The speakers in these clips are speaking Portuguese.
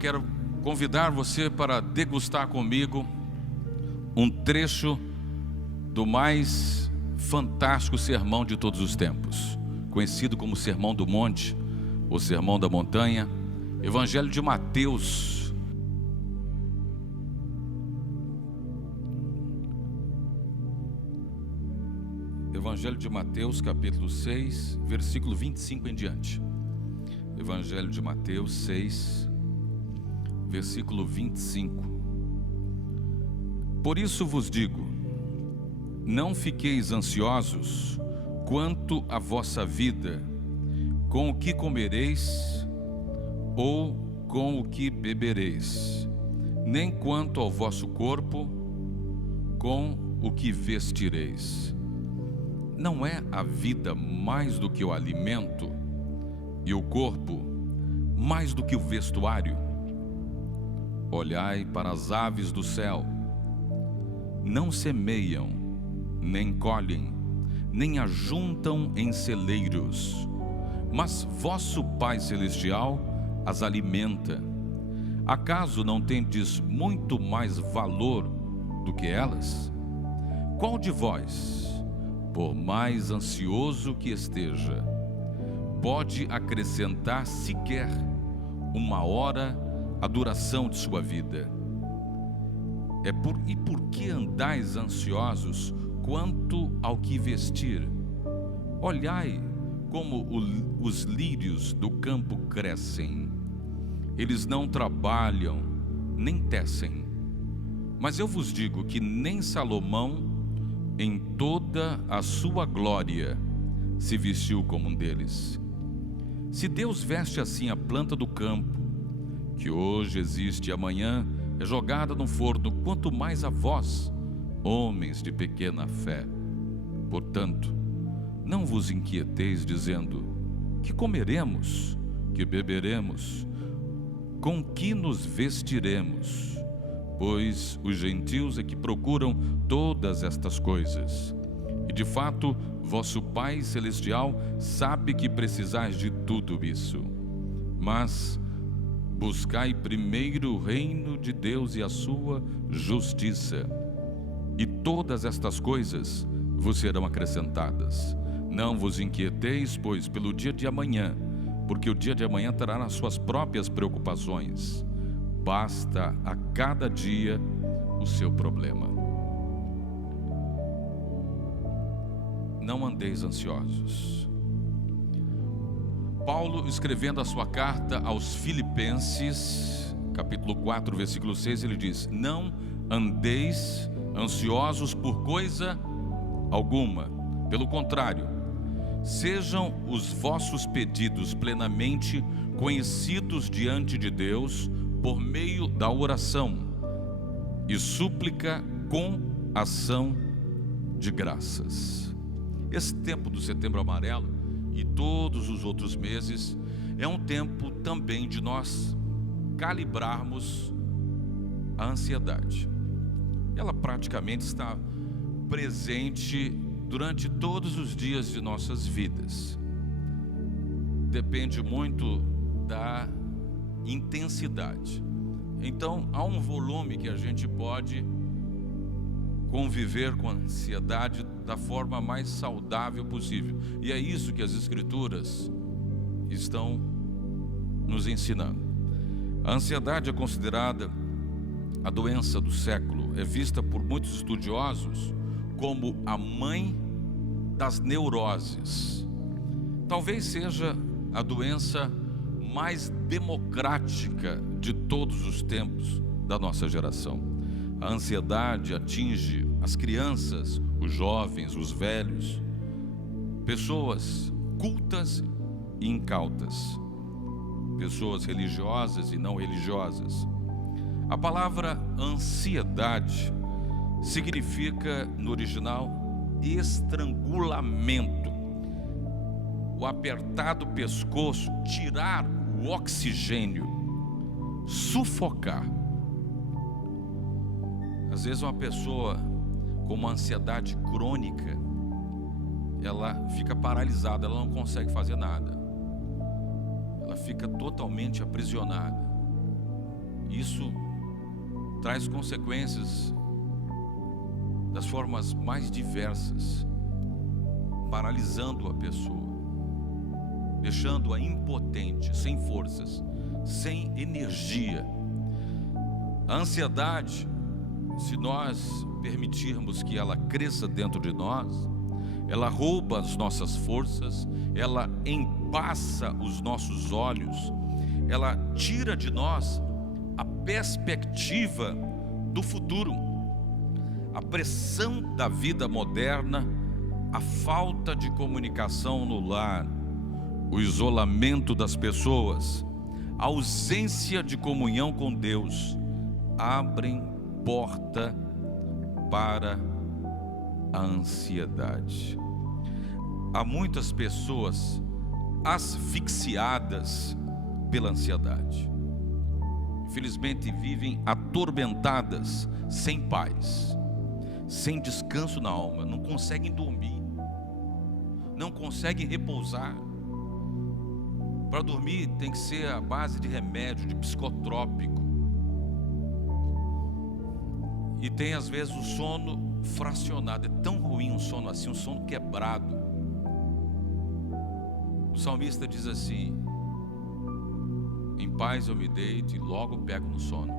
quero convidar você para degustar comigo um trecho do mais fantástico sermão de todos os tempos, conhecido como Sermão do Monte, ou Sermão da Montanha, Evangelho de Mateus. Evangelho de Mateus, capítulo 6, versículo 25 em diante. Evangelho de Mateus 6, versículo 25. Por isso vos digo, não fiqueis ansiosos quanto à vossa vida, com o que comereis ou com o que bebereis, nem quanto ao vosso corpo, com o que vestireis. Não é a vida mais do que o alimento, e o corpo mais do que o vestuário? Olhai para as aves do céu, não semeiam, nem colhem, nem ajuntam em celeiros, mas vosso Pai Celestial as alimenta. Acaso não tendes muito mais valor do que elas? Qual de vós, por mais ansioso que esteja, pode acrescentar sequer uma hora à duração de sua vida? E por que andais ansiosos quanto ao que vestir? Olhai como os lírios do campo crescem. Eles não trabalham, nem tecem. Mas eu vos digo que nem Salomão, em toda a sua glória, se vestiu como um deles. Se Deus veste assim a planta do campo, que hoje existe e amanhã é jogada no forno, quanto mais a vós, homens de pequena fé. Portanto, não vos inquieteis dizendo, que comeremos, que beberemos, com que nos vestiremos? Pois os gentios é que procuram todas estas coisas. E de fato, vosso Pai Celestial sabe que precisais de tudo isso. Mas buscai primeiro o reino de Deus e a sua justiça, e todas estas coisas vos serão acrescentadas. Não vos inquieteis, pois, pelo dia de amanhã, porque o dia de amanhã trará as suas próprias preocupações. Basta a cada dia o seu problema. Não andeis ansiosos. Paulo, escrevendo a sua carta aos Filipenses, capítulo 4, versículo 6, ele diz: não andeis ansiosos por coisa alguma. Pelo contrário, sejam os vossos pedidos plenamente conhecidos diante de Deus por meio da oração e súplica com ação de graças. Esse tempo do Setembro Amarelo e todos os outros meses é um tempo também de nós calibrarmos a ansiedade. Ela praticamente está presente durante todos os dias de nossas vidas. Depende muito da intensidade. Então, há um volume que a gente pode conviver com a ansiedade da forma mais saudável possível. E é isso que as Escrituras estão nos ensinando. A ansiedade é considerada a doença do século. É vista por muitos estudiosos como a mãe das neuroses. Talvez seja a doença mais democrática de todos os tempos da nossa geração. A ansiedade atinge as crianças, os jovens, os velhos, pessoas cultas e incautas, pessoas religiosas e não religiosas. A palavra ansiedade significa, no original, estrangulamento. O apertado pescoço, tirar o oxigênio, sufocar. Às vezes uma pessoa com uma ansiedade crônica, ela fica paralisada, ela não consegue fazer nada. Ela fica totalmente aprisionada. Isso traz consequências das formas mais diversas, paralisando a pessoa, deixando-a impotente, sem forças, sem energia. A ansiedade, se nós permitirmos que ela cresça dentro de nós, ela rouba as nossas forças, ela embaça os nossos olhos, ela tira de nós a perspectiva do futuro. A pressão da vida moderna, a falta de comunicação no lar, o isolamento das pessoas, a ausência de comunhão com Deus, abrem porta para a ansiedade. Há muitas pessoas asfixiadas pela ansiedade. Infelizmente vivem atormentadas, sem paz, sem descanso na alma, não conseguem dormir, não conseguem repousar. Para dormir tem que ser a base de remédio, de psicotrópico. E tem às vezes o sono fracionado. É tão ruim um sono assim, um sono quebrado. O salmista diz assim: em paz eu me deito e logo pego no sono.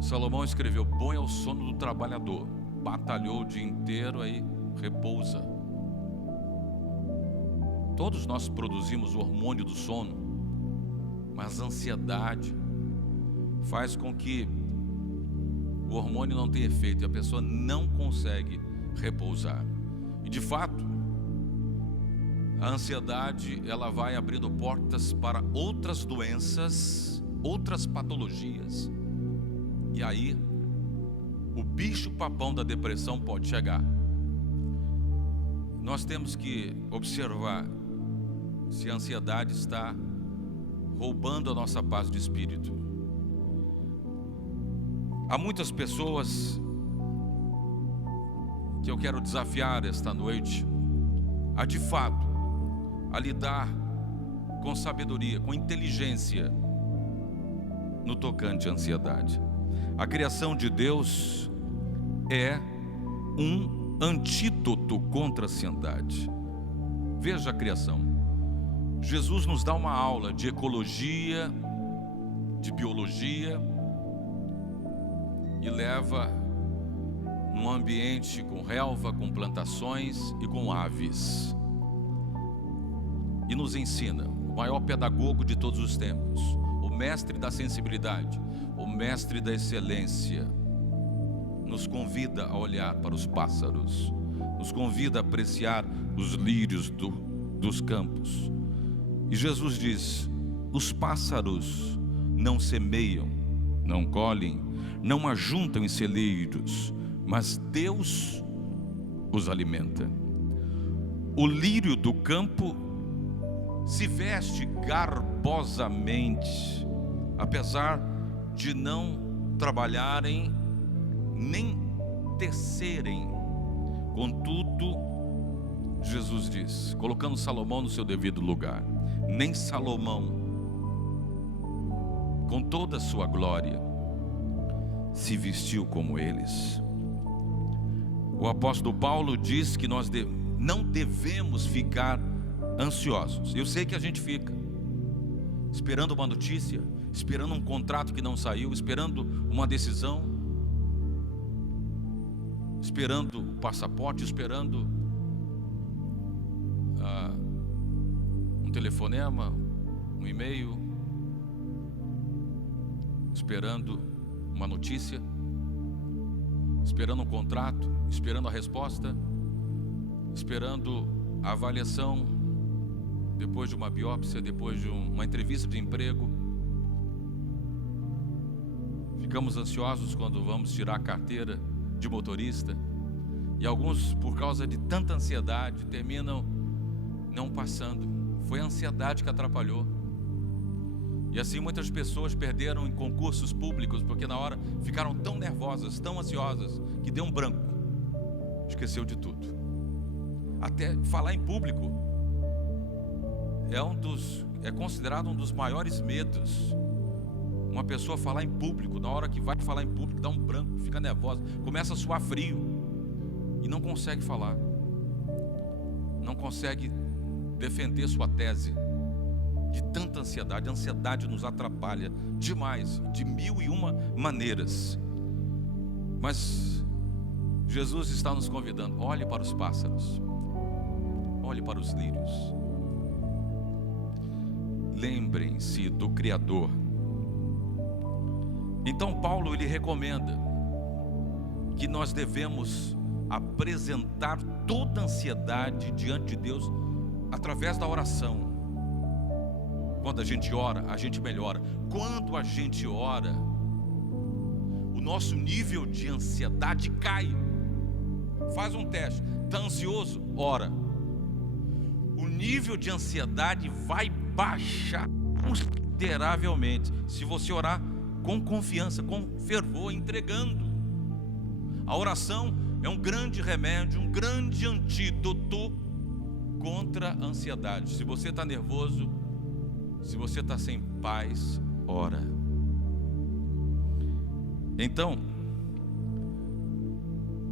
Salomão escreveu: bom é o sono do trabalhador, batalhou o dia inteiro, aí repousa. Todos nós produzimos o hormônio do sono, mas a ansiedade faz com que o hormônio não tenha efeito e a pessoa não consegue repousar. E de fato, a ansiedade, ela vai abrindo portas para outras doenças, outras patologias. E aí, o bicho-papão da depressão pode chegar. Nós temos que observar se a ansiedade está roubando a nossa paz de espírito. Há muitas pessoas que eu quero desafiar esta noite a, de fato, a lidar com sabedoria, com inteligência no tocante à ansiedade. A criação de Deus é um antídoto contra a ansiedade. Veja a criação. Jesus nos dá uma aula de ecologia, de biologia, e leva num ambiente com relva, com plantações e com aves. E nos ensina, o maior pedagogo de todos os tempos, o mestre da sensibilidade, o mestre da excelência, nos convida a olhar para os pássaros, nos convida a apreciar os lírios dos campos. E Jesus diz: os pássaros não semeiam, não colhem, não ajuntam em celeiros, mas Deus os alimenta. O lírio do campo se veste garbosamente, apesar de não trabalharem nem tecerem. Contudo, Jesus diz, colocando Salomão no seu devido lugar, nem Salomão, com toda a sua glória, se vestiu como eles. O apóstolo Paulo diz que nós não devemos ficar ansiosos. Eu sei que a gente fica esperando uma notícia, esperando um contrato que não saiu, esperando uma decisão, esperando o passaporte, esperando um telefonema, um e-mail, esperando uma notícia, esperando um contrato, esperando a resposta, esperando a avaliação depois de uma biópsia, depois de uma entrevista de emprego. Ficamos ansiosos quando vamos tirar a carteira de motorista, e alguns, por causa de tanta ansiedade, terminam não passando. Foi a ansiedade que atrapalhou. E assim muitas pessoas perderam em concursos públicos, porque na hora ficaram tão nervosas, tão ansiosas, que deu um branco, esqueceu de tudo. Até falar em público é considerado um dos maiores medos uma pessoa falar em público, na hora que vai falar em público, dá um branco, fica nervosa, começa a suar frio e não consegue falar, não consegue defender sua tese, de tanta ansiedade. A ansiedade nos atrapalha demais, de 1001 maneiras. Mas Jesus está nos convidando: olhe para os pássaros, olhe para os lírios, lembrem-se do Criador. Então Paulo, ele recomenda que nós devemos apresentar toda a ansiedade diante de Deus através da oração. Quando a gente ora, a gente melhora. Quando a gente ora, o nosso nível de ansiedade cai. Faz um teste. Está ansioso? Ora. O nível de ansiedade vai baixar consideravelmente se você orar com confiança, com fervor, entregando. A oração é um grande remédio, um grande antídoto contra a ansiedade. Se você está nervoso, se você está sem paz, ora. Então,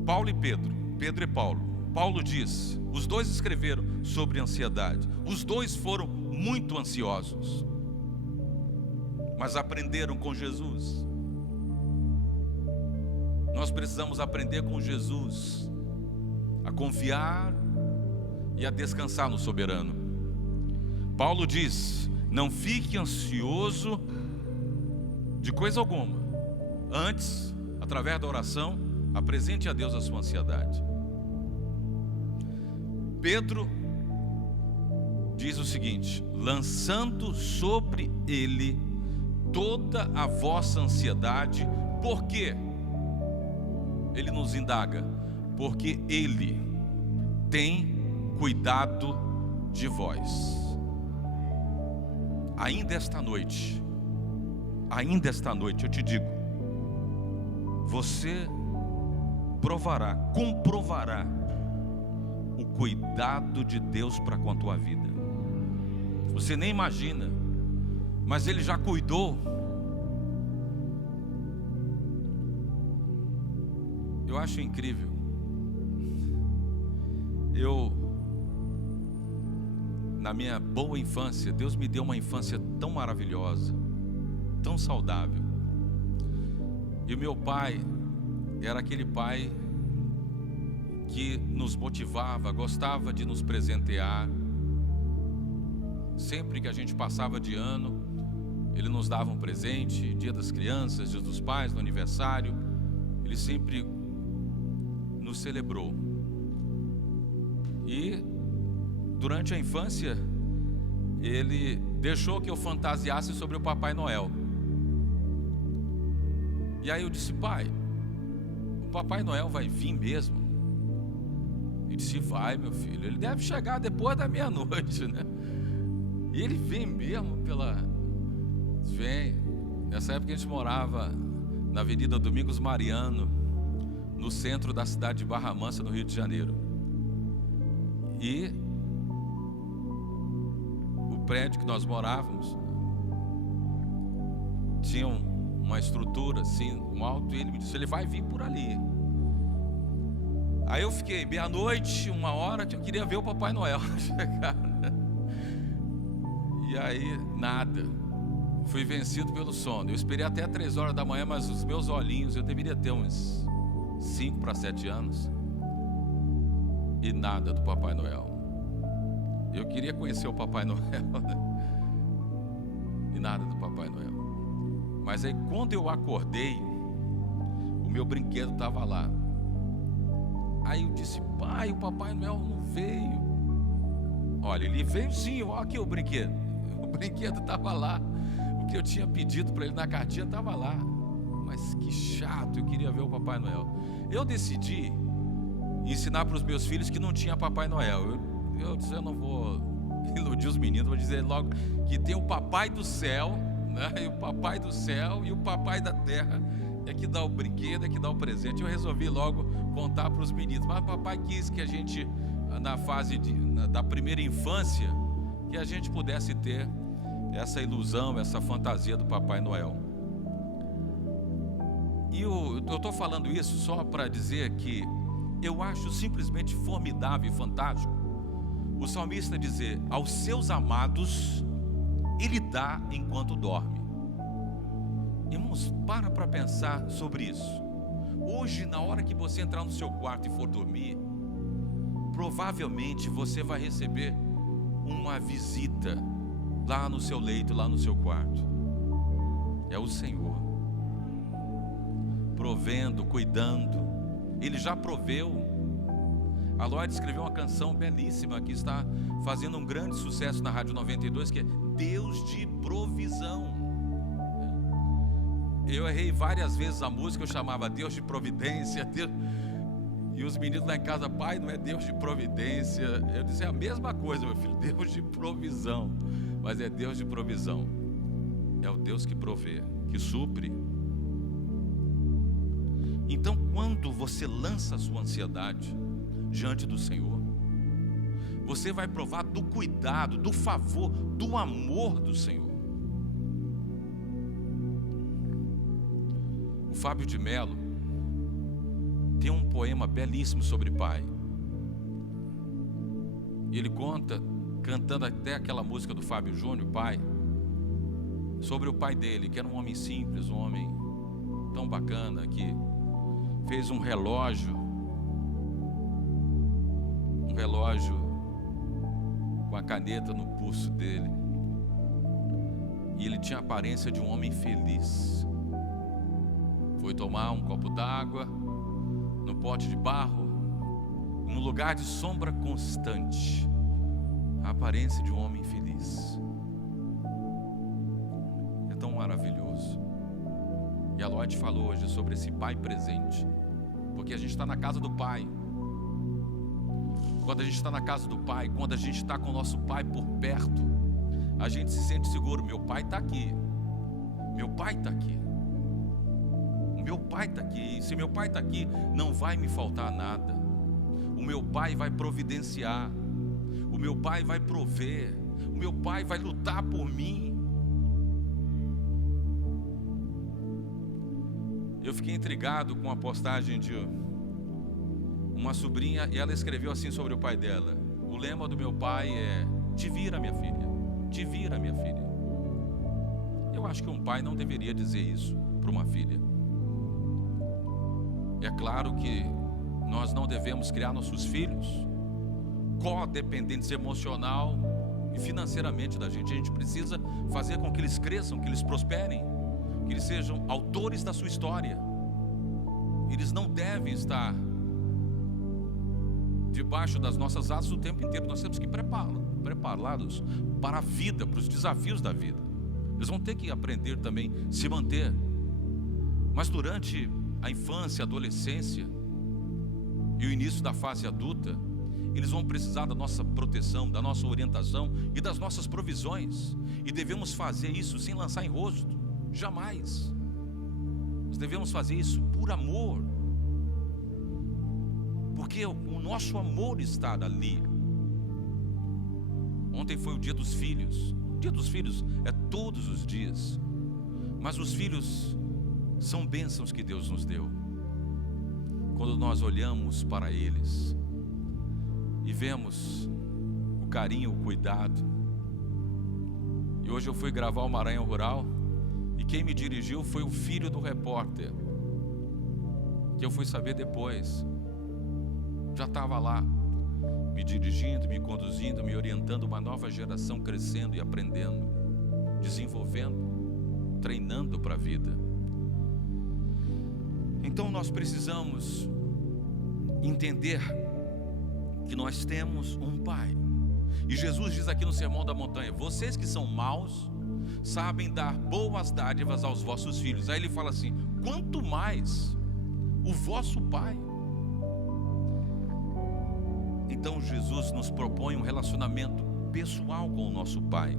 Paulo e Pedro, Pedro e Paulo. Paulo diz, os dois escreveram sobre ansiedade. Os dois foram muito ansiosos, mas aprenderam com Jesus. Nós precisamos aprender com Jesus a confiar e a descansar no soberano. Paulo diz: não fique ansioso de coisa alguma. Antes, através da oração, apresente a Deus a sua ansiedade. Pedro diz o seguinte: lançando sobre ele toda a vossa ansiedade. Por quê? Ele nos indaga: porque ele tem cuidado de vós. Ainda esta noite eu te digo, você comprovará o cuidado de Deus para com a tua vida. Você nem imagina, mas Ele já cuidou. Eu acho incrível. Na minha boa infância, Deus me deu uma infância tão maravilhosa, tão saudável. E o meu pai era aquele pai que nos motivava, gostava de nos presentear. Sempre que a gente passava de ano, ele nos dava um presente, dia das crianças, dia dos pais, no aniversário. Ele sempre nos celebrou. E durante a infância, ele deixou que eu fantasiasse sobre o Papai Noel. E aí eu disse: pai, o Papai Noel vai vir mesmo? Ele disse: vai, meu filho, ele deve chegar depois da meia-noite, né? E ele vem mesmo vem. Nessa época a gente morava na Avenida Domingos Mariano, no centro da cidade de Barra Mansa, no Rio de Janeiro. E o prédio que nós morávamos tinha uma estrutura assim, um alto, e ele me disse: ele vai vir por ali. Aí eu fiquei meia-noite, 1h, que eu queria ver o Papai Noel chegar, né? E aí, nada. Fui vencido pelo sono. Eu esperei até 3h da manhã, mas os meus olhinhos, eu deveria ter uns 5 para 7 anos, e nada do Papai Noel. Eu queria conhecer o Papai Noel, né? E nada do Papai Noel. Mas aí quando eu acordei, o meu brinquedo estava lá. Aí eu disse: pai, o Papai Noel não veio. Olha, ele veio sim, olha aqui o brinquedo. O brinquedo estava lá. O que eu tinha pedido para ele na cartinha estava lá. Mas que chato, eu queria ver o Papai Noel. Eu decidi ensinar para os meus filhos que não tinha Papai Noel. Eu disse: eu não vou iludir os meninos, vou dizer logo que tem o Papai do céu, né? E o Papai do céu e o Papai da terra é que dá o brinquedo, é que dá o presente. Eu resolvi logo contar para os meninos. Mas o papai quis que a gente, na fase da primeira infância, que a gente pudesse ter essa ilusão, essa fantasia do Papai Noel. E eu estou falando isso só para dizer que eu acho simplesmente formidável e fantástico o salmista dizer: aos seus amados Ele dá enquanto dorme. Irmãos, para pensar sobre isso. Hoje, na hora que você entrar no seu quarto e for dormir, provavelmente você vai receber uma visita lá no seu leito, lá no seu quarto. É o Senhor provendo, cuidando. Ele já proveu. A Lloyd escreveu uma canção belíssima que está fazendo um grande sucesso na Rádio 92, que é Deus de Provisão. Eu errei várias vezes a música, eu chamava Deus de Providência, Deus... E os meninos lá em casa: pai, não é Deus de Providência. Eu disse: é a mesma coisa, meu filho, Deus de provisão. Mas é Deus de provisão. É o Deus que provê, que supre. Então, quando você lança a sua ansiedade diante do Senhor, você vai provar do cuidado, do favor, do amor do Senhor. O Fábio de Mello tem um poema belíssimo sobre pai. E ele conta, cantando até aquela música do Fábio Júnior, Pai, sobre o pai dele, que era um homem simples, um homem tão bacana, que fez um relógio com a caneta no pulso dele. E ele tinha a aparência de um homem feliz. Foi tomar um copo d'água no pote de barro, num lugar de sombra constante, a aparência de um homem feliz. É tão maravilhoso. E a Lloyd falou hoje sobre esse pai presente, porque a gente está na casa do pai. Quando a gente está na casa do pai, quando a gente está com o nosso pai por perto, a gente se sente seguro. Meu pai está aqui, meu pai está aqui, o meu pai está aqui. E se meu pai está aqui, não vai me faltar nada. O meu pai vai providenciar, o meu pai vai prover, o meu pai vai lutar por mim. Eu fiquei intrigado com a postagem de uma sobrinha, e ela escreveu assim sobre o pai dela: o lema do meu pai é: te vira, minha filha, te vira, minha filha. Eu acho que um pai não deveria dizer isso para uma filha. É claro que nós não devemos criar nossos filhos codependentes emocional e financeiramente da gente. A gente precisa fazer com que eles cresçam, que eles prosperem, que eles sejam autores da sua história. Eles não devem estar debaixo das nossas asas o tempo inteiro. Nós temos que prepará-los para a vida, para os desafios da vida. Eles vão ter que aprender também a se manter. Mas durante a infância, a adolescência e o início da fase adulta, eles vão precisar da nossa proteção, da nossa orientação e das nossas provisões. E devemos fazer isso sem lançar em rosto, jamais. Nós devemos fazer isso por amor, porque o nosso amor está ali. Ontem foi o dia dos filhos. O dia dos filhos é todos os dias, mas os filhos são bênçãos que Deus nos deu. Quando nós olhamos para eles e vemos o carinho, o cuidado. E hoje eu fui gravar o Maranhão Rural, e quem me dirigiu foi o filho do repórter, que eu fui saber depois. Já estava lá, me dirigindo, me conduzindo, me orientando. Uma nova geração crescendo e aprendendo, desenvolvendo, treinando para a vida. Então nós precisamos entender que nós temos um pai. E Jesus diz aqui no Sermão da Montanha: vocês que são maus sabem dar boas dádivas aos vossos filhos. Aí ele fala assim: quanto mais o vosso pai. Então Jesus nos propõe um relacionamento pessoal com o nosso pai.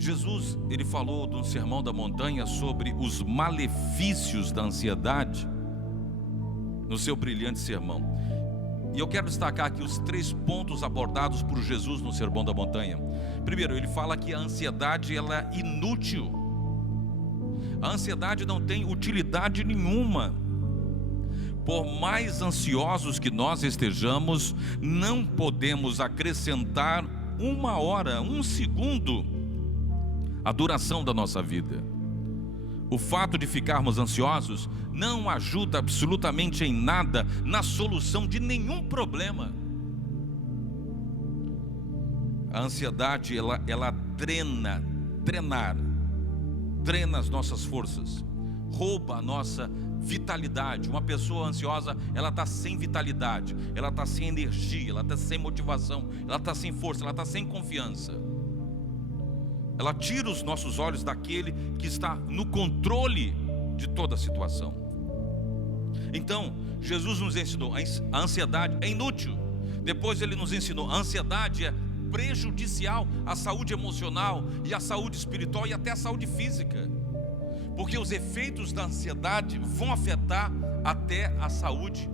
Jesus, ele falou no Sermão da Montanha sobre os malefícios da ansiedade no seu brilhante sermão. E eu quero destacar aqui os 3 pontos abordados por Jesus no Sermão da Montanha. Primeiro, ele fala que a ansiedade ela é inútil. A ansiedade não tem utilidade nenhuma. Por mais ansiosos que nós estejamos, não podemos acrescentar 1 hora, 1 segundo à duração da nossa vida. O fato de ficarmos ansiosos não ajuda absolutamente em nada na solução de nenhum problema. A ansiedade, ela drena as nossas forças, rouba a nossa vitalidade. Uma pessoa ansiosa, ela está sem vitalidade, ela está sem energia, ela está sem motivação, ela está sem força, ela está sem confiança. Ela tira os nossos olhos daquele que está no controle de toda a situação. Então, Jesus nos ensinou, a ansiedade é inútil. Depois ele nos ensinou, a ansiedade é prejudicial à saúde emocional e à saúde espiritual e até à saúde física. Porque os efeitos da ansiedade vão afetar até a saúde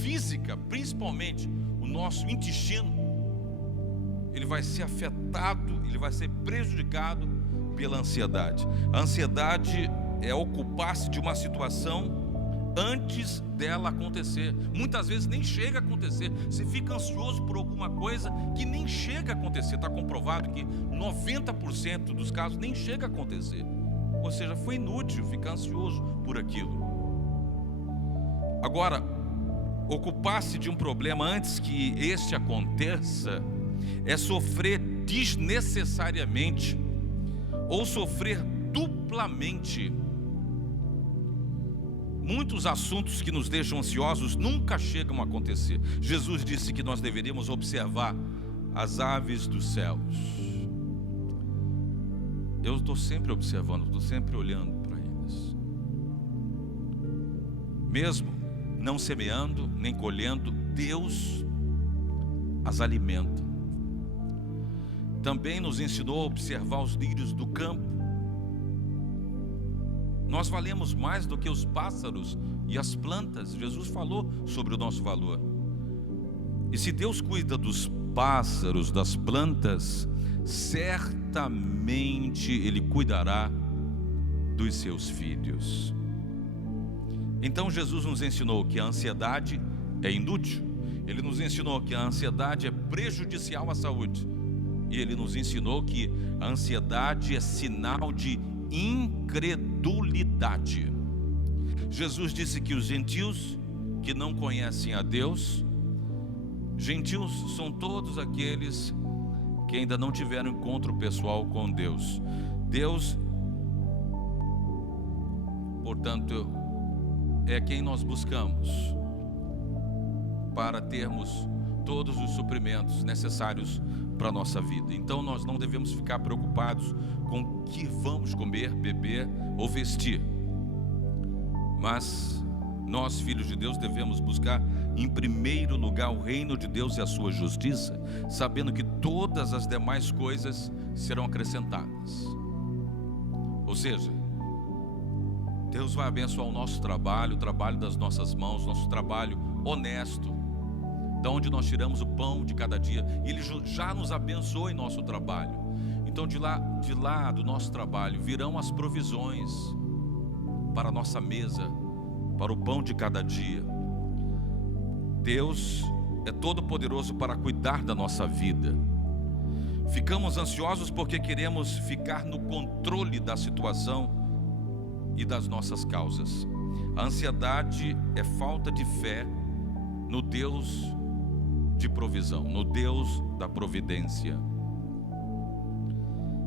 física, principalmente o nosso intestino. Ele vai ser afetado, ele vai ser prejudicado pela ansiedade. A ansiedade é ocupar-se de uma situação antes dela acontecer. Muitas vezes nem chega a acontecer. Você fica ansioso por alguma coisa que nem chega a acontecer. Está comprovado que 90% dos casos nem chega a acontecer. Ou seja, foi inútil ficar ansioso por aquilo. Agora, ocupar-se de um problema antes que este aconteça é sofrer desnecessariamente ou sofrer duplamente. Muitos assuntos que nos deixam ansiosos nunca chegam a acontecer. Jesus disse que nós deveríamos observar as aves dos céus. Eu estou sempre observando, estou sempre olhando para eles. Mesmo não semeando, nem colhendo, Deus as alimenta. Também nos ensinou a observar os lírios do campo. Nós valemos mais do que os pássaros e as plantas. Jesus falou sobre o nosso valor. E se Deus cuida dos pássaros, das plantas, certamente Ele cuidará dos seus filhos. Então Jesus nos ensinou que a ansiedade é inútil. Ele nos ensinou que a ansiedade é prejudicial à saúde. E Ele nos ensinou que a ansiedade é sinal de incredulidade. Jesus disse que os gentios que não conhecem a Deus, gentios são todos aqueles que ainda não tiveram encontro pessoal com Deus. Deus, portanto, é quem nós buscamos para termos todos os suprimentos necessários para a nossa vida. Então nós não devemos ficar preocupados com o que vamos comer, beber ou vestir. Mas nós, filhos de Deus, devemos buscar em primeiro lugar o reino de Deus e a sua justiça, sabendo que todas as demais coisas serão acrescentadas. Ou seja, Deus vai abençoar o nosso trabalho, o trabalho das nossas mãos, nosso trabalho honesto, da onde nós tiramos o pão de cada dia. Ele já nos abençoou em nosso trabalho. Então de lá do nosso trabalho virão as provisões para a nossa mesa, para o pão de cada dia. Deus é todo poderoso para cuidar da nossa vida. Ficamos ansiosos porque queremos ficar no controle da situação e das nossas causas. A ansiedade é falta de fé no Deus de provisão, no Deus da providência.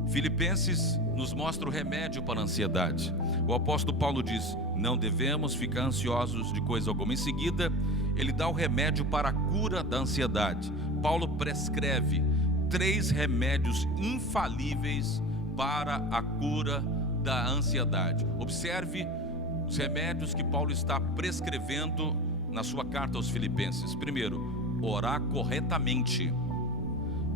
Filipenses nos mostra o remédio para a ansiedade. O apóstolo Paulo diz: não devemos ficar ansiosos de coisa alguma. Em seguida, ele dá o remédio para a cura da ansiedade. Paulo prescreve 3 remédios infalíveis para a cura da ansiedade. Observe os remédios que Paulo está prescrevendo na sua carta aos Filipenses. Primeiro, orar corretamente.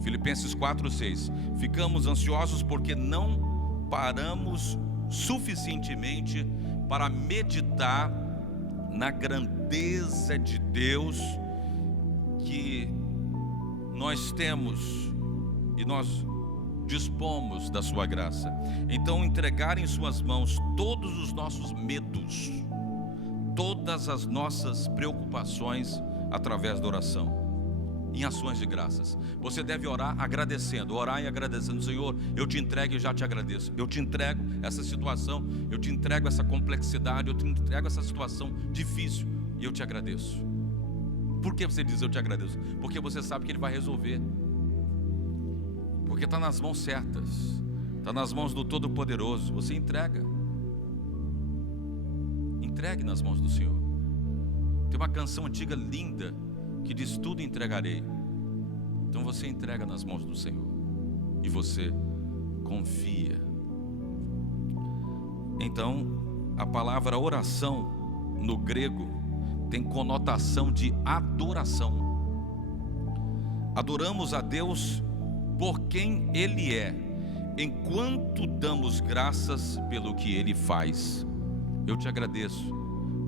Filipenses 4:6. Ficamos ansiosos porque não paramos suficientemente para meditar na grandeza de Deus que nós temos, e nós dispomos da sua graça. Então, entregar em suas mãos todos os nossos medos, todas as nossas preocupações, através da oração, em ações de graças. Você deve orar agradecendo, orar e agradecendo. Senhor, eu te entrego e já te agradeço. Eu te entrego essa situação, eu te entrego essa complexidade, eu te entrego essa situação difícil e eu te agradeço. Por que você diz eu te agradeço? Porque você sabe que Ele vai resolver. Porque está nas mãos certas, está nas mãos do Todo-Poderoso. Você entrega. Entregue nas mãos do Senhor. Tem uma canção antiga linda que diz: tudo entregarei. Então você entrega nas mãos do Senhor e você confia. Então, a palavra oração no grego tem conotação de adoração. Adoramos a Deus por quem Ele é, enquanto damos graças pelo que Ele faz. Eu te agradeço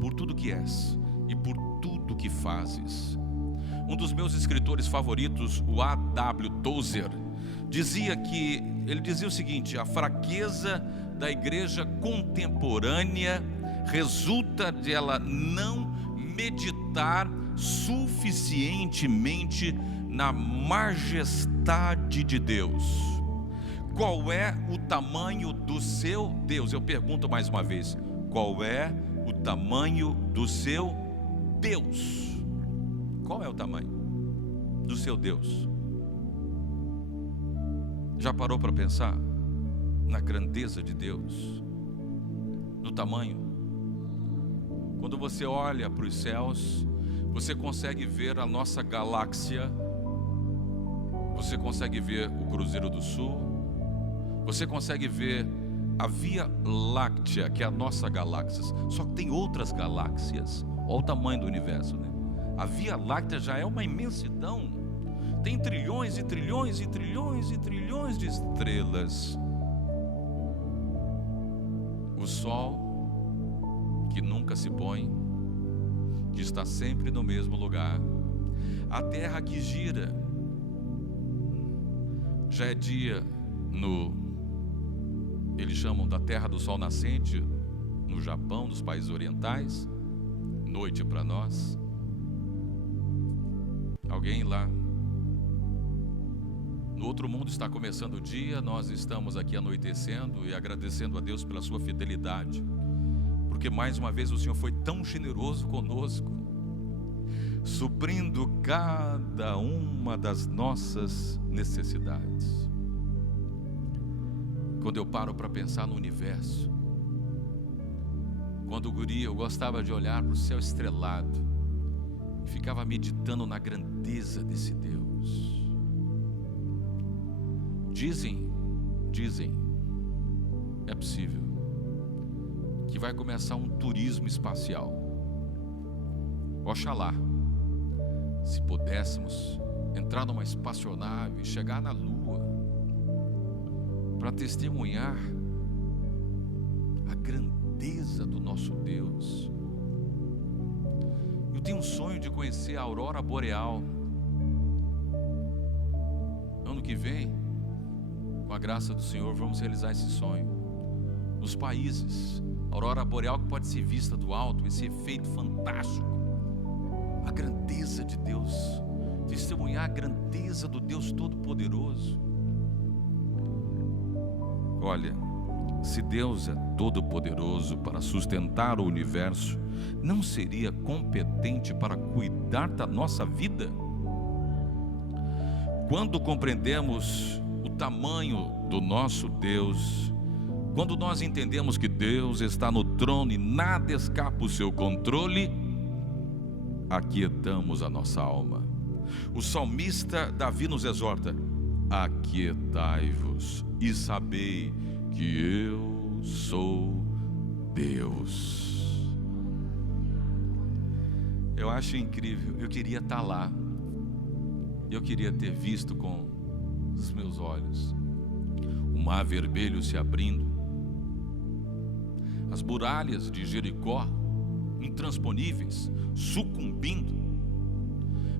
por tudo que és e por tudo que fazes. Um dos meus escritores favoritos, o A.W. Tozer, dizia o seguinte: a fraqueza da igreja contemporânea resulta de ela não meditar suficientemente na majestade de Deus. Qual é o tamanho do seu Deus? Eu pergunto mais uma vez: qual é o tamanho do seu Deus? Qual é o tamanho do seu Deus? Já parou para pensar na grandeza de Deus? No tamanho? Quando você olha para os céus, você consegue ver a nossa galáxia, você consegue ver o Cruzeiro do Sul, você consegue ver a Via Láctea, que é a nossa galáxia. Só que tem outras galáxias. Olha o tamanho do universo, né? A Via Láctea já é uma imensidão. Tem trilhões e trilhões e trilhões e trilhões de estrelas. O Sol, que nunca se põe, que está sempre no mesmo lugar. A Terra que gira. Já é dia eles chamam da Terra do Sol Nascente, no Japão, nos países orientais. Noite para nós. Alguém lá no outro mundo está começando o dia, nós estamos aqui anoitecendo e agradecendo a Deus pela sua fidelidade, porque mais uma vez o Senhor foi tão generoso conosco, suprindo cada uma das nossas necessidades. Quando eu paro para pensar no universo, quando guri eu gostava de olhar para o céu estrelado, ficava meditando na grandeza desse Deus. Dizem, é possível, que vai começar um turismo espacial. Oxalá, se pudéssemos entrar numa espaçonave e chegar na Lua, para testemunhar a grandeza do nosso Deus. Eu tenho um sonho de conhecer a aurora boreal. Ano que vem, com a graça do Senhor, vamos realizar esse sonho. Nos países, a aurora boreal que pode ser vista do alto, esse efeito fantástico. A grandeza de Deus, testemunhar a grandeza do Deus Todo-Poderoso. Olha, se Deus é todo-poderoso para sustentar o universo, não seria competente para cuidar da nossa vida? Quando compreendemos o tamanho do nosso Deus, quando nós entendemos que Deus está no trono e nada escapa o seu controle, aquietamos a nossa alma. O salmista Davi nos exorta: aquietai-vos e sabei que eu sou Deus. Eu acho incrível, eu queria estar lá, eu queria ter visto com os meus olhos o mar vermelho se abrindo, as muralhas de Jericó intransponíveis sucumbindo.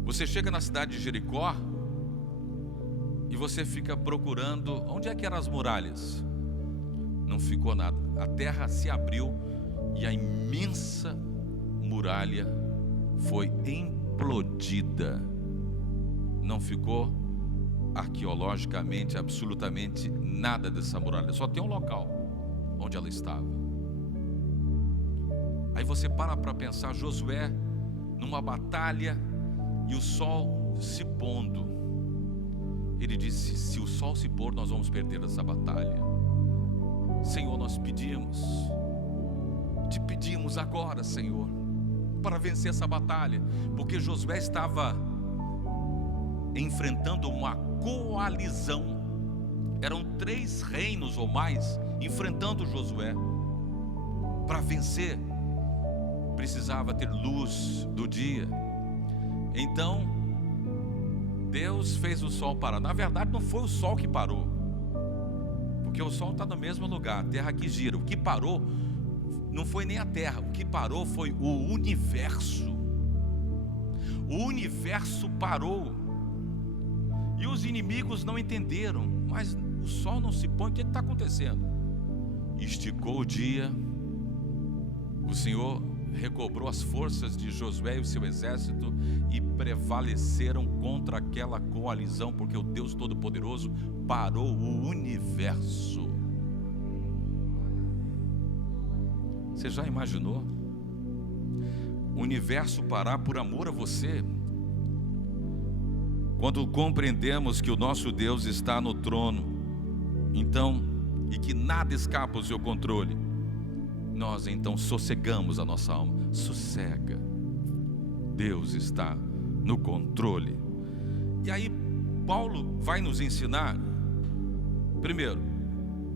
Você chega na cidade de Jericó E você fica procurando, onde é que eram as muralhas? Não ficou nada. A terra se abriu e a imensa muralha foi implodida. Não ficou arqueologicamente absolutamente nada dessa muralha. Só tem um local onde ela estava. Aí você para pensar, Josué numa batalha e o sol se pondo. Ele disse: se o sol se pôr, nós vamos perder essa batalha. Senhor, nós te pedimos agora, Senhor, para vencer essa batalha, porque Josué estava enfrentando uma coalizão. Eram 3 reinos ou mais enfrentando Josué. Para vencer, precisava ter luz do dia. Então Deus fez o sol parar. Na verdade não foi o sol que parou, porque o sol está no mesmo lugar, a terra que gira. O que parou não foi nem a terra, o que parou foi o universo. O universo parou. E os inimigos não entenderam. Mas o sol não se põe, o que está acontecendo? Esticou o dia. O Senhor recobrou as forças de Josué e o seu exército e prevaleceram contra aquela coalizão, porque o Deus Todo-Poderoso parou o universo. Você já imaginou? O universo parar por amor a você? Quando compreendemos que o nosso Deus está no trono, então, e que nada escapa ao seu controle, nós então sossegamos a nossa alma. Sossega, Deus está no controle. E aí Paulo vai nos ensinar, primeiro,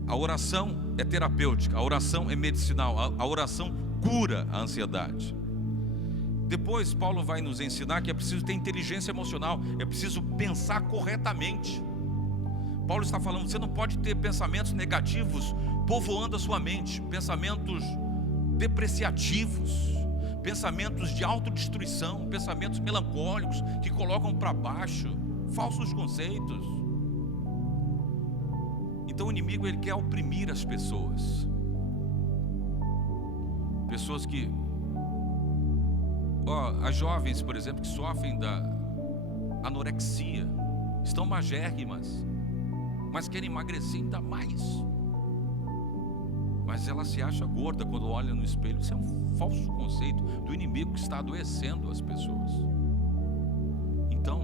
a oração é terapêutica, a oração é medicinal, a oração cura a ansiedade. Depois Paulo vai nos ensinar que é preciso ter inteligência emocional, é preciso pensar corretamente. Paulo está falando, você não pode ter pensamentos negativos povoando a sua mente, pensamentos depreciativos, pensamentos de autodestruição, pensamentos melancólicos que colocam para baixo, falsos conceitos. Então o inimigo, ele quer oprimir as pessoas. Pessoas que, as jovens, por exemplo, que sofrem da anorexia, estão magérrimas, mas querem emagrecer ainda mais. Mas ela se acha gorda quando olha no espelho. Isso é um falso conceito do inimigo que está adoecendo as pessoas. Então,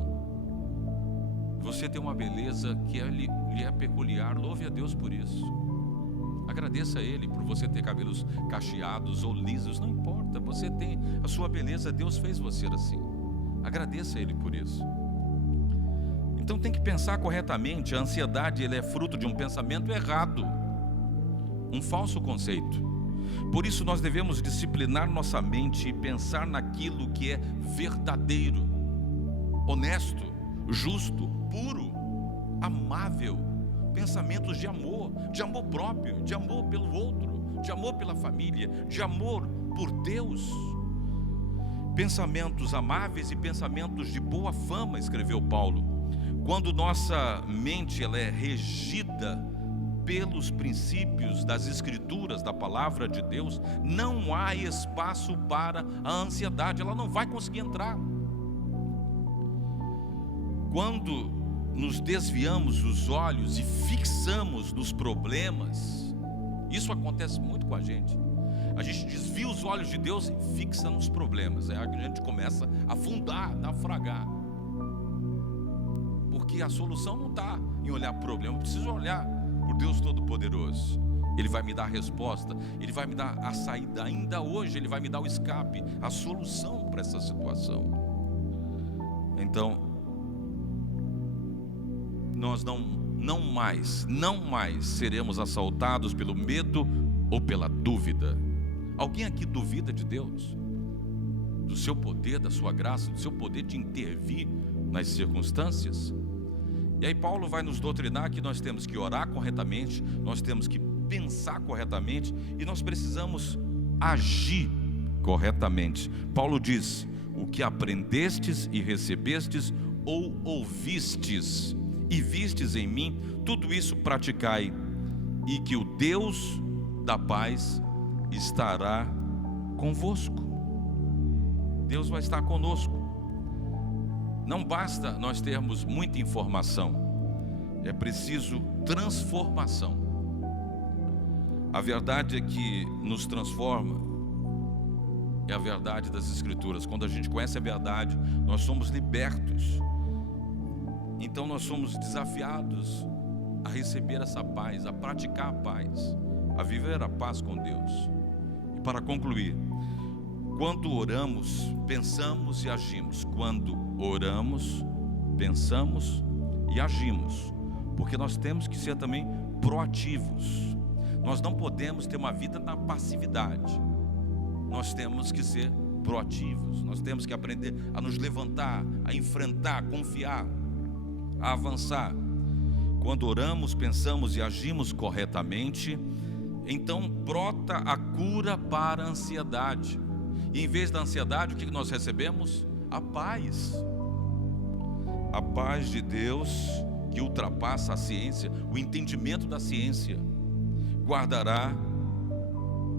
você tem uma beleza que lhe é peculiar, louve a Deus por isso. Agradeça a Ele por você ter cabelos cacheados ou lisos, não importa, você tem a sua beleza, Deus fez você assim. Agradeça a Ele por isso. Então tem que pensar corretamente. A ansiedade, ela é fruto de um pensamento errado, um falso conceito. Por isso nós devemos disciplinar nossa mente e pensar naquilo que é verdadeiro, honesto, justo, puro, amável. Pensamentos de amor próprio, de amor pelo outro, de amor pela família, de amor por Deus. Pensamentos amáveis e pensamentos de boa fama, escreveu Paulo. Quando nossa mente ela é regida pelos princípios das Escrituras, da palavra de Deus, não há espaço para a ansiedade, ela não vai conseguir entrar. Quando nos desviamos os olhos e fixamos nos problemas, isso acontece muito com a gente. A gente desvia os olhos de Deus e fixa nos problemas. Aí a gente começa a afundar, a naufragar. Porque a solução não está em olhar para o problema, eu preciso olhar por Deus Todo-Poderoso. Ele vai me dar a resposta, Ele vai me dar a saída. Ainda hoje Ele vai me dar o escape, a solução para essa situação. Então, nós não mais seremos assaltados pelo medo ou pela dúvida. Alguém aqui duvida de Deus? Do seu poder, da sua graça, do seu poder de intervir nas circunstâncias? E aí Paulo vai nos doutrinar que nós temos que orar corretamente, nós temos que pensar corretamente e nós precisamos agir corretamente. Paulo diz: o que aprendestes e recebestes ou ouvistes, e vistes em mim, tudo isso praticai, e que o Deus da paz estará convosco. Deus vai estar conosco. Não basta nós termos muita informação, é preciso transformação. A verdade é que nos transforma, é a verdade das Escrituras. Quando a gente conhece a verdade, nós somos libertos. Então nós somos desafiados a receber essa paz, a praticar a paz, a viver a paz com Deus. E para concluir, quando oramos, pensamos e agimos. Quando oramos, pensamos e agimos. Porque nós temos que ser também proativos. Nós não podemos ter uma vida na passividade. Nós temos que ser proativos. Nós temos que aprender a nos levantar, a enfrentar, a confiar, a avançar. Quando oramos, pensamos e agimos corretamente, então brota a cura para a ansiedade. E em vez da ansiedade, o que nós recebemos? A paz. A paz de Deus, que ultrapassa a ciência, o entendimento da ciência, guardará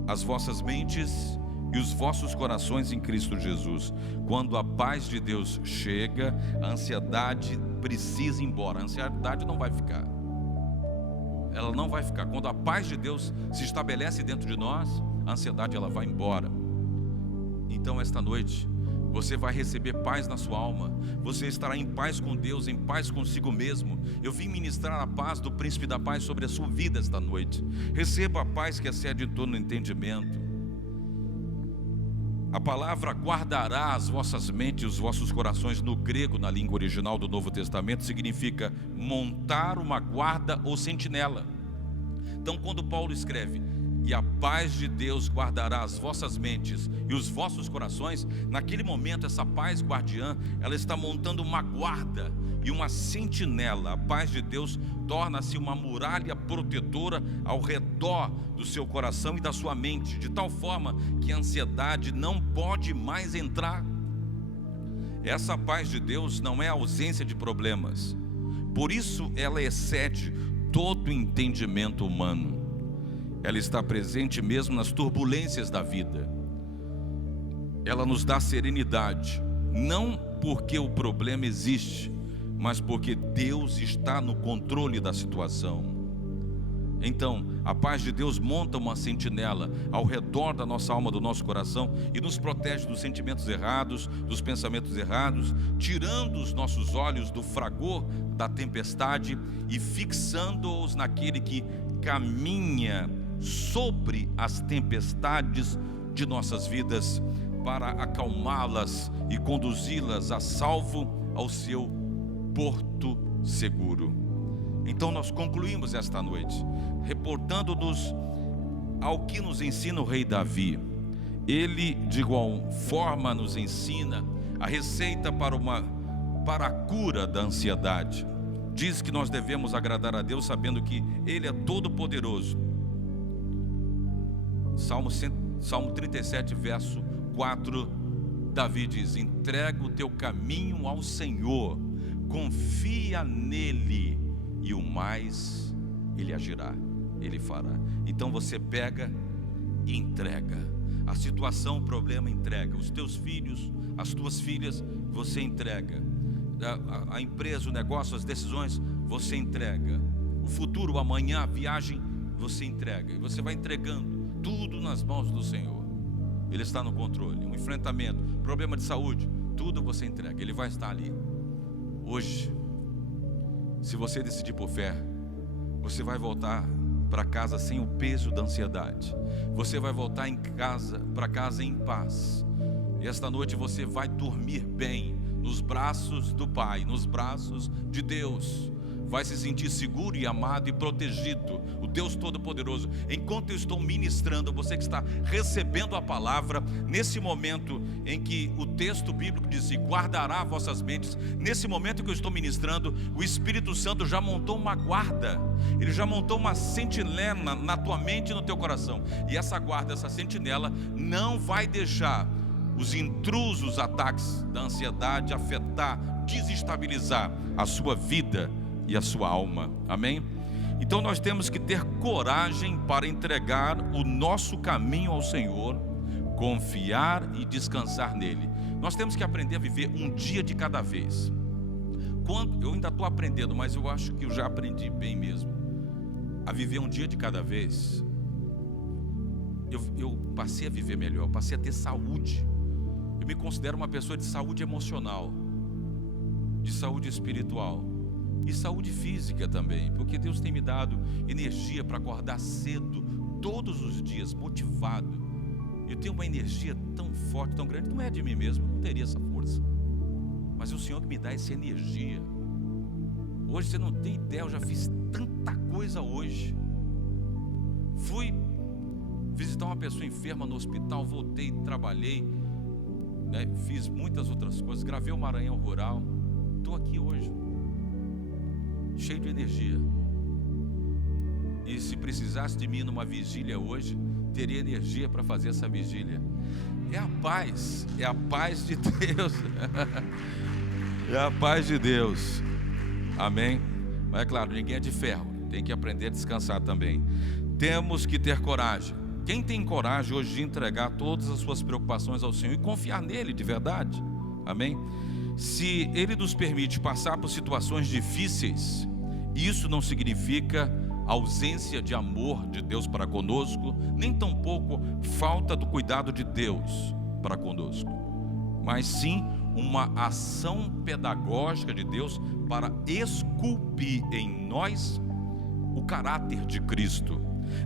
as vossas mentes e os vossos corações em Cristo Jesus. Quando a paz de Deus chega, a ansiedade precisa ir embora. A ansiedade não vai ficar. Ela não vai ficar. Quando a paz de Deus se estabelece dentro de nós, a ansiedade ela vai embora. Então esta noite você vai receber paz na sua alma. Você estará em paz com Deus, em paz consigo mesmo. Eu vim ministrar a paz do Príncipe da Paz sobre a sua vida esta noite. Receba a paz que excede todo o entendimento. A palavra guardará as vossas mentes e os vossos corações, no grego, na língua original do Novo Testamento, significa montar uma guarda ou sentinela. Então, quando Paulo escreve, e a paz de Deus guardará as vossas mentes e os vossos corações, naquele momento essa paz guardiã, ela está montando uma guarda e uma sentinela. A paz de Deus torna-se uma muralha protetora ao redor do seu coração e da sua mente, de tal forma que a ansiedade não pode mais entrar. Essa paz de Deus não é a ausência de problemas, por isso ela excede todo o entendimento humano. Ela está presente mesmo nas turbulências da vida. Ela nos dá serenidade, não porque o problema existe, mas porque Deus está no controle da situação. Então, a paz de Deus monta uma sentinela ao redor da nossa alma, do nosso coração, e nos protege dos sentimentos errados, dos pensamentos errados, tirando os nossos olhos do fragor da tempestade e fixando-os naquele que caminha sobre as tempestades de nossas vidas para acalmá-las e conduzi-las a salvo ao seu porto seguro. Então nós concluímos esta noite reportando-nos ao que nos ensina o rei Davi. Ele de igual forma nos ensina a receita para a cura da ansiedade. Diz que nós devemos agradar a Deus sabendo que Ele é todo poderoso. Salmo 37, verso 4, Davi diz: entrega o teu caminho ao Senhor, confia nele, e o mais Ele agirá, Ele fará. Então você pega e entrega. A situação, o problema, entrega. Os teus filhos, as tuas filhas, você entrega. A empresa, o negócio, as decisões, você entrega. O futuro, o amanhã, a viagem, você entrega. E você vai entregando tudo nas mãos do Senhor. Ele está no controle. Um enfrentamento, problema de saúde, tudo você entrega. Ele vai estar ali. Hoje, se você decidir por fé, você vai voltar para casa sem o peso da ansiedade. Você vai voltar para casa em paz. E esta noite você vai dormir bem nos braços do Pai, nos braços de Deus. Vai se sentir seguro e amado e protegido, o Deus Todo-Poderoso. Enquanto eu estou ministrando, você que está recebendo a palavra, nesse momento em que o texto bíblico diz: guardará vossas mentes, nesse momento que eu estou ministrando, o Espírito Santo já montou uma guarda, Ele já montou uma sentinela na tua mente e no teu coração. E essa guarda, essa sentinela, não vai deixar os intrusos ataques da ansiedade afetar, desestabilizar a sua vida e a sua alma. Amém? Então nós temos que ter coragem para entregar o nosso caminho ao Senhor, confiar e descansar nele. Nós temos que aprender a viver um dia de cada vez. Eu ainda estou aprendendo, mas eu acho que eu já aprendi bem mesmo a viver um dia de cada vez. Eu passei a viver melhor, passei a ter saúde. Eu me considero uma pessoa de saúde emocional, de saúde espiritual e saúde física também, porque Deus tem me dado energia para acordar cedo, todos os dias, motivado. Eu tenho uma energia tão forte, tão grande, não é de mim mesmo, eu não teria essa força, mas é o Senhor que me dá essa energia. Hoje você não tem ideia, eu já fiz tanta coisa hoje. Fui visitar uma pessoa enferma no hospital, voltei, trabalhei, né, fiz muitas outras coisas, gravei o Maranhão Rural. Estou aqui hoje, cheio de energia. E se precisasse de mim numa vigília hoje, teria energia para fazer essa vigília. É a paz de Deus. É a paz de Deus. Amém? Mas é claro, ninguém é de ferro, tem que aprender a descansar também. Temos que ter coragem. Quem tem coragem hoje de entregar todas as suas preocupações ao Senhor e confiar nele de verdade? Amém? Se Ele nos permite passar por situações difíceis, isso não significa ausência de amor de Deus para conosco, nem tampouco falta do cuidado de Deus para conosco, mas sim uma ação pedagógica de Deus para esculpir em nós o caráter de Cristo.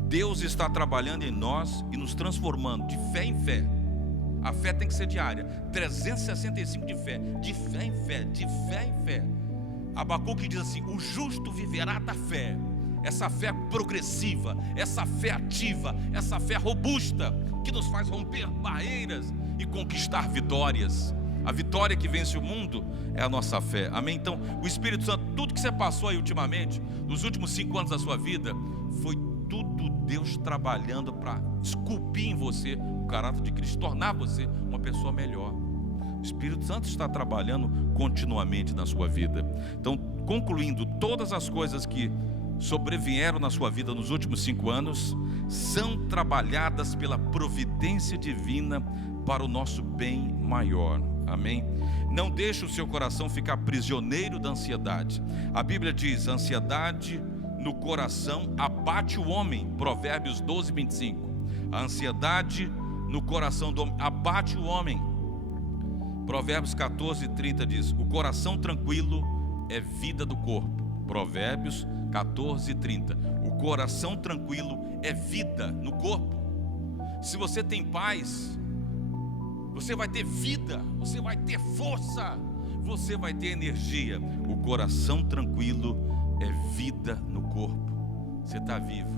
Deus está trabalhando em nós e nos transformando de fé em fé. A fé tem que ser diária, 365 de fé em fé, de fé em fé. Abacuque diz assim: o justo viverá da fé. Essa fé progressiva, essa fé ativa, essa fé robusta, que nos faz romper barreiras e conquistar vitórias. A vitória que vence o mundo é a nossa fé. Amém? Então, o Espírito Santo, tudo que você passou aí ultimamente, nos últimos 5 anos da sua vida, foi tudo Deus trabalhando para esculpir em você o caráter de Cristo, tornar você uma pessoa melhor. O Espírito Santo está trabalhando continuamente na sua vida. Então, concluindo, todas as coisas que sobrevieram na sua vida nos últimos 5 anos são trabalhadas pela providência divina para o nosso bem maior. Amém? Não deixe o seu coração ficar prisioneiro da ansiedade. A Bíblia diz: a ansiedade no coração abate o homem. Provérbios 12, 25. A ansiedade no coração do homem abate o homem. Provérbios 14, 30 diz: o coração tranquilo é vida do corpo. Provérbios 14, 30. O coração tranquilo é vida no corpo. Se você tem paz, você vai ter vida, você vai ter força, você vai ter energia. O coração tranquilo é vida no corpo. Você está vivo,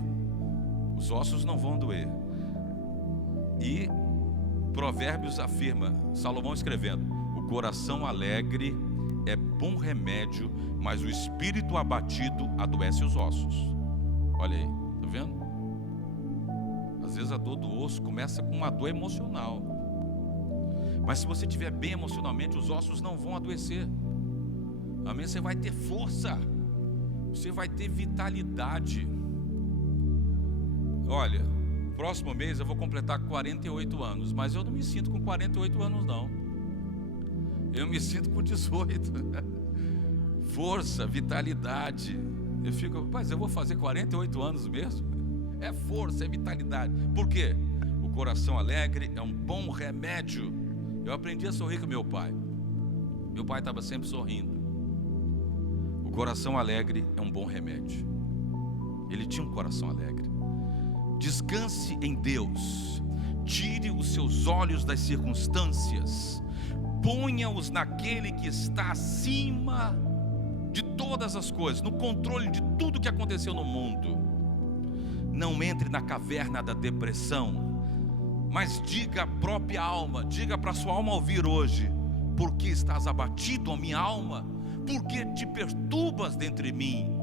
os ossos não vão doer. E Provérbios afirma, Salomão escrevendo: o coração alegre é bom remédio, mas o espírito abatido adoece os ossos. Olha aí, tá vendo? Às vezes a dor do osso começa com uma dor emocional, mas se você estiver bem emocionalmente, os ossos não vão adoecer. Amém? Você vai ter força, você vai ter vitalidade. Olha, próximo mês eu vou completar 48 anos, mas eu não me sinto com 48 anos não. Eu me sinto com 18. Força, vitalidade. Eu fico, mas eu vou fazer 48 anos mesmo? É força, é vitalidade. Por quê? O coração alegre é um bom remédio. Eu aprendi a sorrir com meu pai. Meu pai estava sempre sorrindo. O coração alegre é um bom remédio. Ele tinha um coração alegre. Descanse em Deus. Tire os seus olhos das circunstâncias. Ponha-os naquele que está acima de todas as coisas, no controle de tudo que aconteceu no mundo. Não entre na caverna da depressão, mas diga à própria alma, diga para a sua alma ouvir hoje: por que estás abatido, ó minha alma? Por que te perturbas dentro de mim?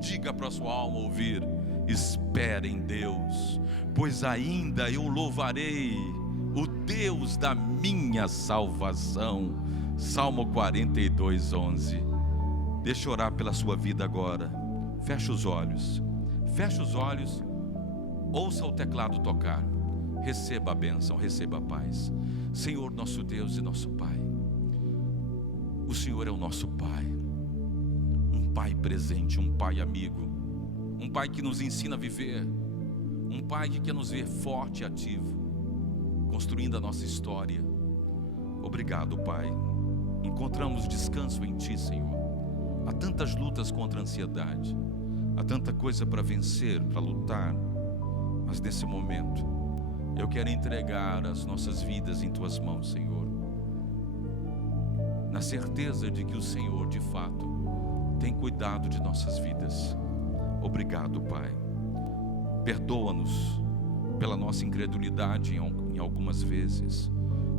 Diga para a sua alma ouvir: espere em Deus, pois ainda eu louvarei o Deus da minha salvação. Salmo 42, 11. Deixa eu orar pela sua vida agora. Feche os olhos. Feche os olhos. Ouça o teclado tocar. Receba a bênção, receba a paz. Senhor, nosso Deus e nosso Pai, o Senhor é o nosso Pai. Um Pai presente, um Pai amigo. Um Pai que nos ensina a viver. Um Pai que quer nos ver forte e ativo, construindo a nossa história. Obrigado, Pai. Encontramos descanso em Ti, Senhor. Há tantas lutas contra a ansiedade. Há tanta coisa para vencer, para lutar. Mas nesse momento, eu quero entregar as nossas vidas em Tuas mãos, Senhor. Na certeza de que o Senhor, de fato, tem cuidado de nossas vidas. Obrigado, Pai. Perdoa-nos pela nossa incredulidade em algumas vezes.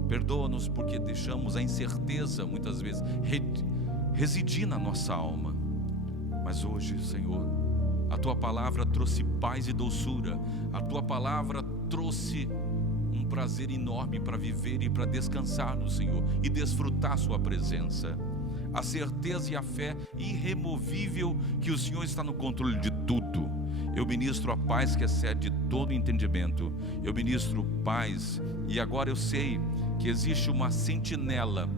Perdoa-nos porque deixamos a incerteza, muitas vezes, residir na nossa alma. Mas hoje, Senhor, a Tua palavra trouxe paz e doçura. A Tua palavra trouxe um prazer enorme para viver e para descansar no Senhor e desfrutar Sua presença. A certeza e a fé irremovível que o Senhor está no controle de tudo. Eu ministro a paz que excede todo entendimento. Eu ministro paz. E agora eu sei que existe uma sentinela,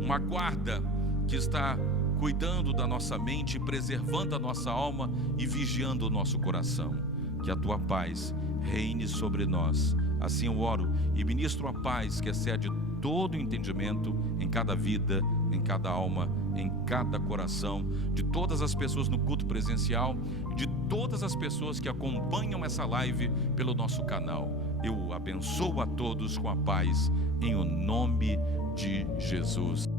uma guarda que está cuidando da nossa mente, preservando a nossa alma e vigiando o nosso coração. Que a Tua paz reine sobre nós. Assim eu oro e ministro a paz que excede todo entendimento em cada vida, em cada alma, em cada coração, de todas as pessoas no culto presencial, de todas as pessoas que acompanham essa live pelo nosso canal. Eu abençoo a todos com a paz, em o nome de Jesus.